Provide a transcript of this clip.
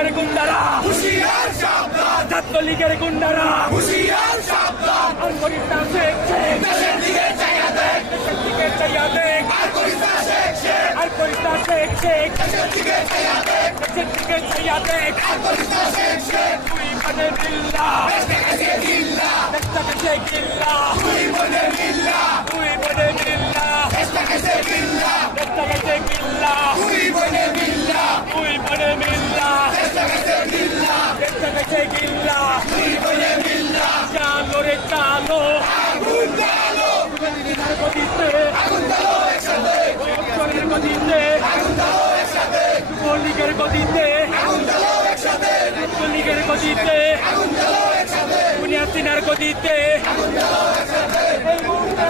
ছাত্রলীগের গুন্ডারা হুশিয়ার সাবধান, ছাত্রলীগের গুন্ডারা হুশিয়ার সাবধান, আর করিস না শেখ শেখ দেশের দিকে চাইয়া দেখ, দেশের দিকে চাইয়া দেখ আর করিস না শেখ শেখ, আর করিস না শেখ শেখ দেশের দিকে চাইয়া দেখ, দেশের দিকে চাইয়া দেখ আর করিস না শেখ শেখ, তুই মানে বিল্লা দেশটা গেছে গিল্লা, দেশটা গেছে গিল্লা তুই বলে গিল্লা, তুই মানে বিল্লা দেশটা গেছে গিল্লা, দেশটা গেছে গিল্লা তুই বলে গিল্লা, তুই মানে বিল্লা দেশটা গেছে গিল্লা, দেশটা গেছে গিল্লা তুই বলে গিল্লা, চালো রে চালো আগুন জ্বালো, গদিতে আগুন জ্বালো একসাথে, অক্ষরের গদিতে আগুন জ্বালো একসাথে, যুবলীগের গদিতে আগুন জ্বালো একসাথে, যুবলীগের গদিতে আগুন জ্বালো একসাথে, দুনিয়া সিনার গদিতে আগুন জ্বালো একসাথে, এই মুহূর্তে